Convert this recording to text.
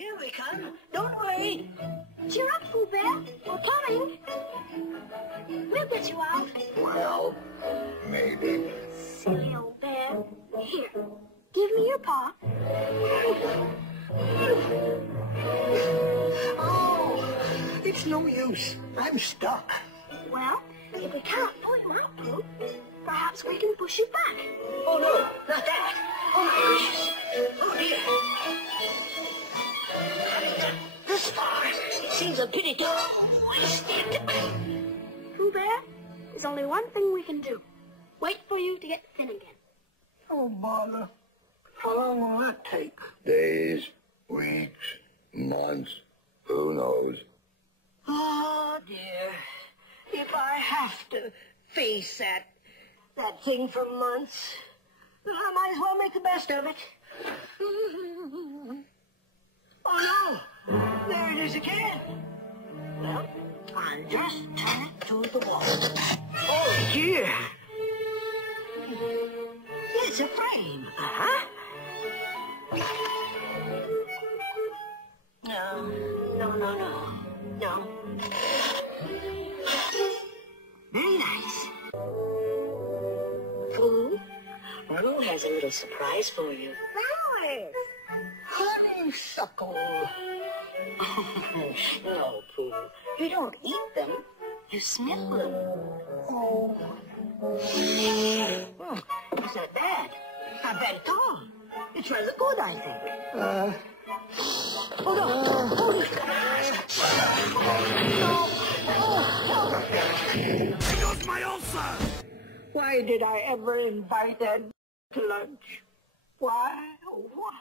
Here we come. Don't worry. Cheer up, Pooh Bear. We're coming. We'll get you out. Well, maybe. Silly old bear. Here, give me your paw. Oh, it's no use. I'm stuck. Well, if we can't pull you out, Pooh, perhaps we can push you back. Oh, no, not that. Oh, my gracious. Oh, dear. This far. It seems a pity to waste it. Pooh Bear, there's only one thing we can do. Wait for you to get thin again. Oh, bother. How long will that take? Days, weeks, months, who knows? Oh, dear. If I have to face that thing for months, I might as well make the best of it. Oh, no. There it is again. Well, I'll just turn it to the wall. Oh, dear. It's a frame. Uh-huh. No. Very nice. Pooh, Ronald has a little surprise for you. Flowers! Honeysuckle. No, Pooh. You don't eat them. You sniff them. Oh. It's not bad. Not bad at all. It's rather good, I think. Hold on. Hold it. There goes my ulcer! Why did I ever invite that to lunch? Why? Oh, what?